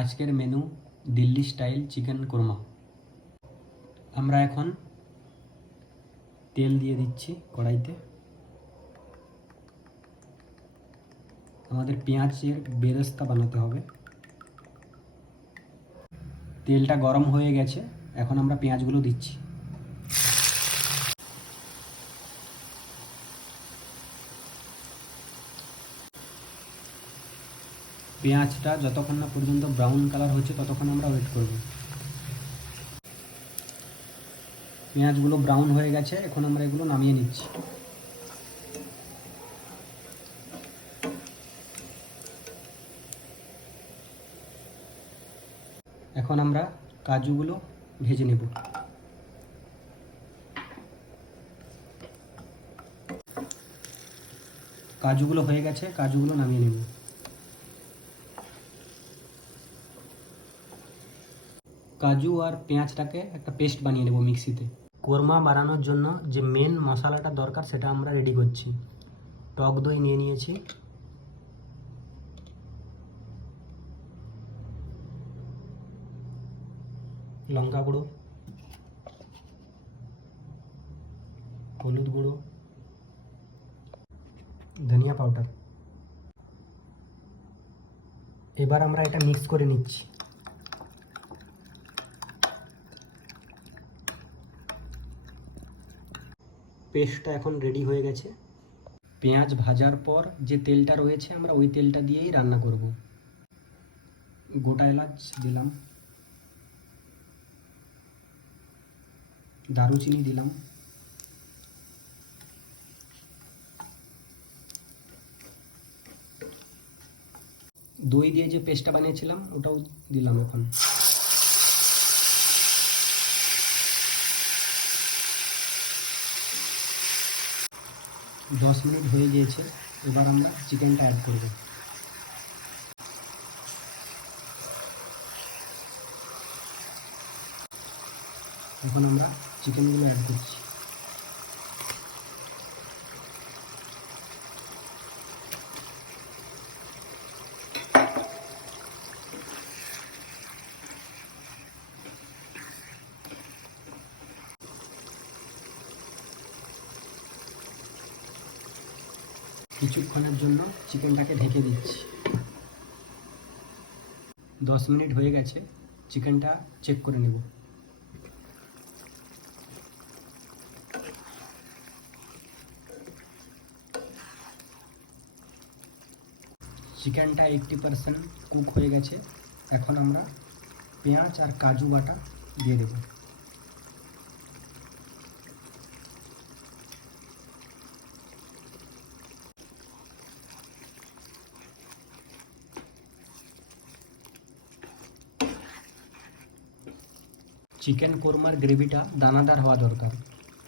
আজকের menu Delhi style chicken korma. আমরা এখন তেল দিয়ে দিচ্ছি কড়াইতে। আমাদের পেঁয়াজের বেরেস্তা বানাতে হবে। তেলটা গরম হয়ে গেছে, এখন আমরা পেঁয়াজগুলো দিচ্ছি। পেঁয়াজটা যতক্ষণ না পর্যন্ত ব্রাউন কালার হচ্ছে ততক্ষণ আমরা ওয়েট করব। পেঁয়াজগুলো ব্রাউন হয়ে গেছে, এখন আমরা এগুলো নামিয়ে নিচ্ছি। এখন আমরা কাজুগুলো ভেজে নেব। কাজুগুলো হয়ে গেছে, কাজুগুলো নামিয়ে নেব। কাজু আর পেঁয়াজটাকে একটা পেস্ট বানিয়ে নেব মিক্সিতে। কোরমা বানানোর জন্য যে মেন মশলাটা দরকার সেটা আমরা রেডি করছি। টক দই নিয়ে নিয়েছি, লঙ্কা গুঁড়ো, হলুদ গুঁড়ো, ধনিয়া পাউডার। এবার আমরা এটা মিক্স করে নিচ্ছি। পেস্টটা এখন রেডি হয়ে গেছে। পেঁয়াজ ভাজার পর যে তেলটা রয়েছে আমরা ওই তেলটা দিয়েই রান্না করব। গোটা এলাচ দিলাম, দারুচিনি দিলাম, দই দিয়ে যে পেস্টটা বানিয়েছিলাম ওটাও দিলাম। এখন দশ মিনিট হয়ে গিয়েছে, এবার আমরা চিকেনটা অ্যাড করব। এখন আমরা চিকেনগুলো অ্যাড করছি। কিছুক্ষণের জন্য চিকেনটাকে ঢেকে দিচ্ছি। 10 মিনিট হয়ে গেছে, চিকেনটা চেক করে নেব। চিকেনটা 80% কুক হয়ে গেছে। এখন আমরা পেঁয়াজ আর কাজু বাটা দিয়ে দেব। চিকেন কোরমার গ্রেভিটা দানাদার হওয়া দরকার,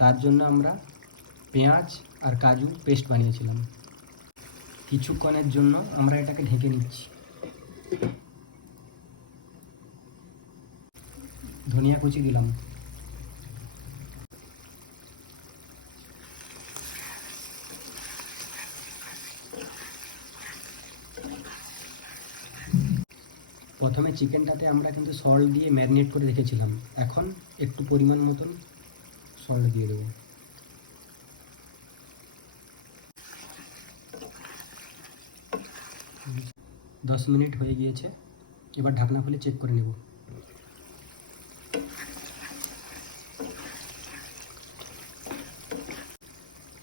তার জন্য আমরা পেঁয়াজ আর কাজু পেস্ট বানিয়েছিলাম। কিছুক্ষণের জন্য আমরা এটাকে ঢেকে নিচ্ছি। ধনিয়া কুচি দিলাম, প্রথমে চিকেনটাতে আমরা কিন্তু সল্ট দিয়ে ম্যারিনেট করে রেখেছিলাম, এখন একটু পরিমাণ মতন সল্ট দিয়ে দেবো। দশ মিনিট হয়ে গিয়েছে, এবার ঢাকনা খুলে চেক করে নেব।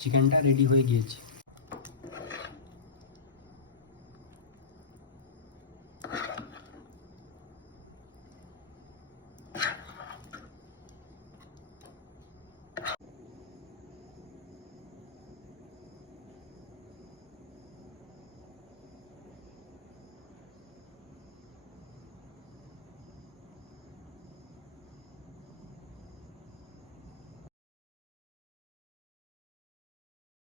চিকেনটা রেডি হয়ে গিয়েছে।